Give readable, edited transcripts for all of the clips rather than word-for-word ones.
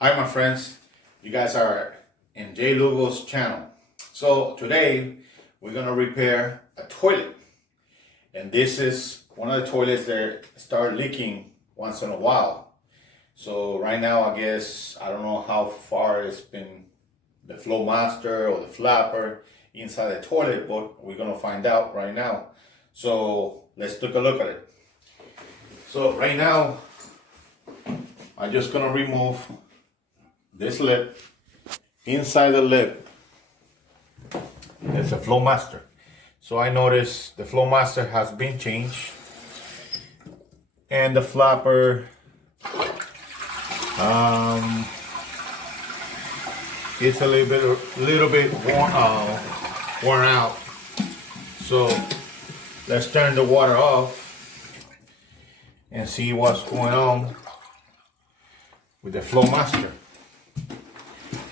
Hi my friends, you guys are in Jay Lugo's channel. So today we're gonna repair a toilet, and this is one of the toilets that start leaking once in a while. So right now I guess I don't know how far it's been the flow master or the flapper inside the toilet, but we're gonna find out right now. So let's take a look at it. So right now I'm just gonna remove this lip. Inside the lip is a flow master. So I noticed the flow master has been changed, and the flapper it's a little bit worn out. So let's turn the water off and see what's going on with the flow master.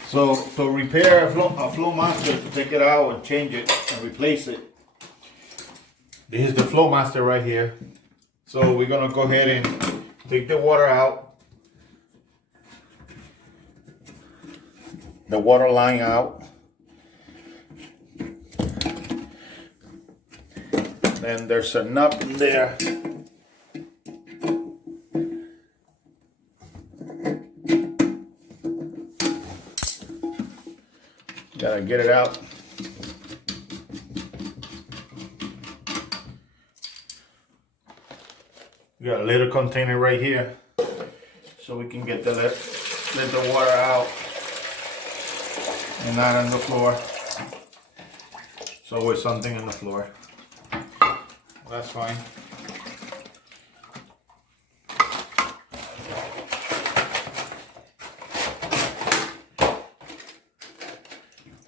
So to repair a flow master, to take it out and change it and replace it, this is the flow master right here. So we're gonna go ahead and take the water out, the water line out. Then there's a nut in there. Gotta get it out. We got a little container right here, so we can get let the water out and not on the floor. So with something on the floor, that's fine.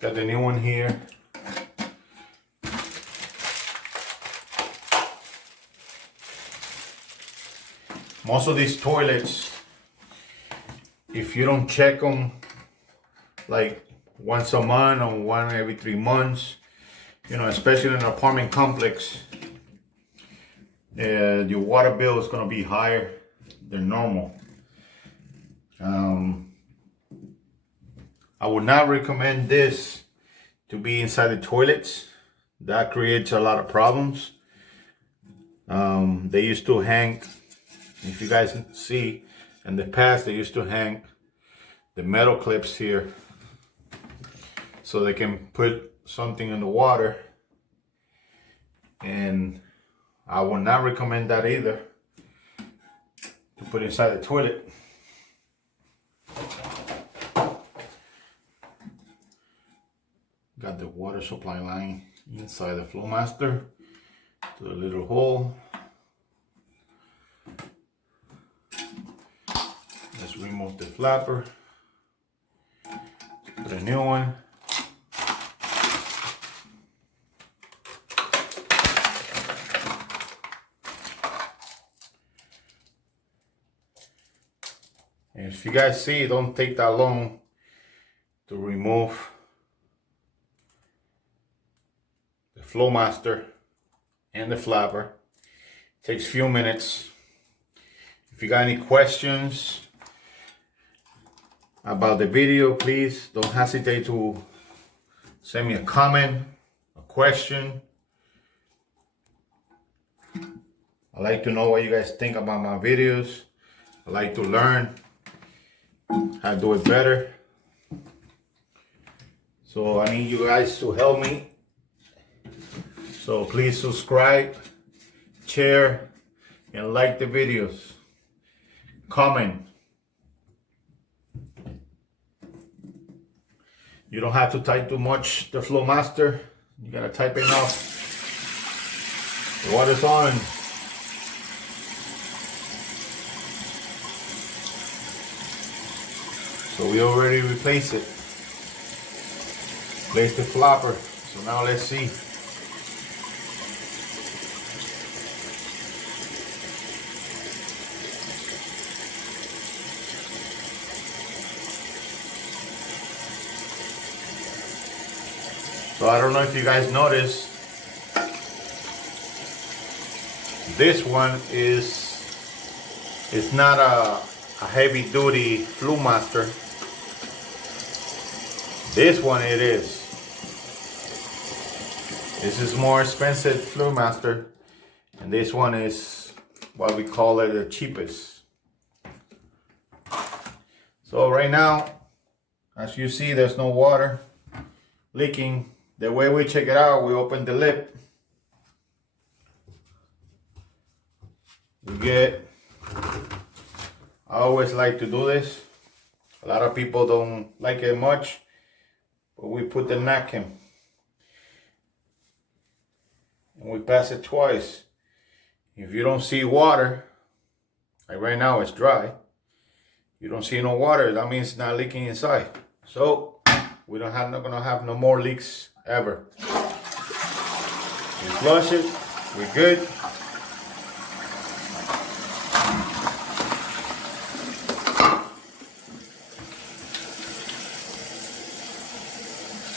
Got the new one here. Most of these toilets, if you don't check them like once a month or one every 3 months, you know, especially in an apartment complex, your water bill is going to be higher than normal. I would not recommend this to be inside the toilets. That creates a lot of problems. They used to hang, if you guys see, in the past they used to hang the metal clips here so they can put something in the water, and I would not recommend that either to put inside the toilet. Got the water supply line inside the flow master to the little hole. Let's remove the flapper. Put a new one. And if you guys see, it don't take that long to remove the flow master and the flapper. It takes a few minutes. If you got any questions about the video, please don't hesitate to send me a comment, a question. I like to know what you guys think about my videos. I like to learn how to do it better. So I need you guys to help me. So please subscribe, share, and like the videos. Comment. You don't have to type too much the flow master. You gotta type enough. The water's on. So we already replaced it. Replaced the flapper. So now let's see. So I don't know if you guys noticed, this one is not a heavy duty Flowmaster. This one it is. This is more expensive Flowmaster, and this one is what we call it the cheapest. So right now, as you see, there's no water leaking. The way we check it out, we open the lip. I always like to do this. A lot of people don't like it much, but we put the napkin and we pass it twice. If you don't see water, like right now it's dry, you don't see no water, that means it's not leaking inside. So we're not gonna have no more leaks ever. We flush it, we're good.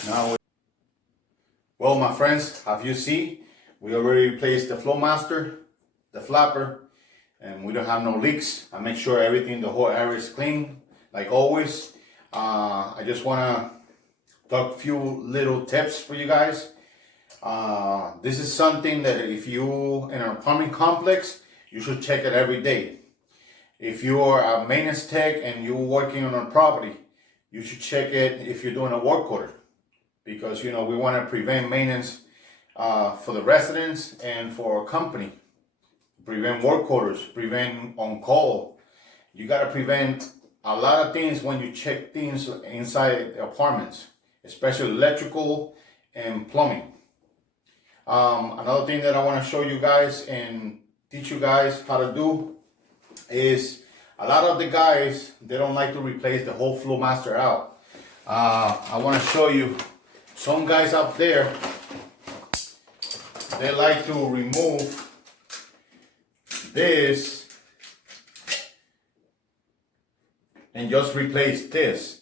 Now, well, my friends, as you see, we already replaced the Flowmaster, the flapper, and we don't have no leaks. I make sure everything, the whole area is clean, like always. I just wanna talk a few little tips for you guys. This is something that if you in an apartment complex, you should check it every day. If you are a maintenance tech and you're working on a property, you should check it if you're doing a work order. Because we want to prevent maintenance for the residents and for our company. Prevent work orders, prevent on call. You got to prevent a lot of things when you check things inside apartments, especially electrical and plumbing. Another thing that I want to show you guys and teach you guys how to do is a lot of the guys, they don't like to replace the whole Flowmaster out. I want to show you. Some guys up there, they like to remove this and just replace this.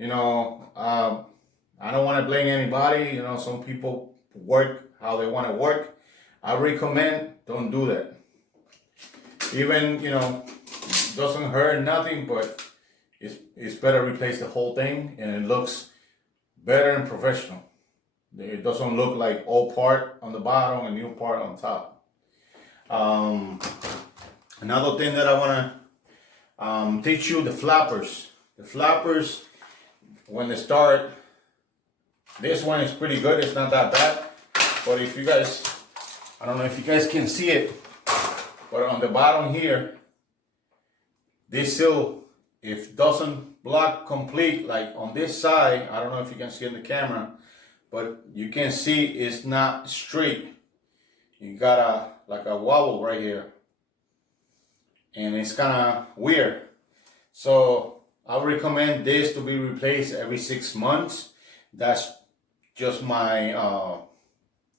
I don't want to blame anybody. Some people work how they want to work. I recommend don't do that. Even, doesn't hurt nothing, but it's better replace the whole thing and it looks better and professional. It doesn't look like old part on the bottom and new part on top. Another thing that I want to teach you, the flappers. The flappers, when they start, this one is pretty good. It's not that bad. But if you guys, I don't know if you guys can see it, but on the bottom here, this seal, if doesn't block complete, like on this side, I don't know if you can see in the camera, but you can see it's not straight. You got like a wobble right here, and it's kind of weird. So I recommend this to be replaced every 6 months. That's just my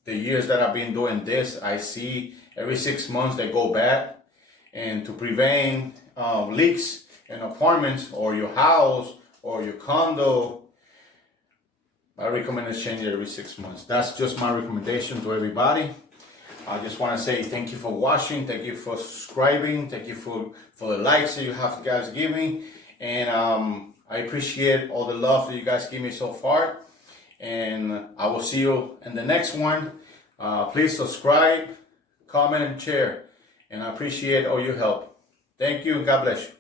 the years that I've been doing this. I see every 6 months they go bad, and to prevent leaks in apartments or your house or your condo, I recommend to change it every 6 months. That's just my recommendation to everybody. I just want to say thank you for watching, thank you for subscribing, thank you for the likes that you have guys give me, and I appreciate all the love that you guys give me so far, and I will see you in the next one. Please subscribe, comment, and share, and I appreciate all your help. Thank you, and God bless you.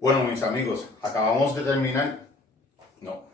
Bueno, mis amigos, acabamos de terminar. No.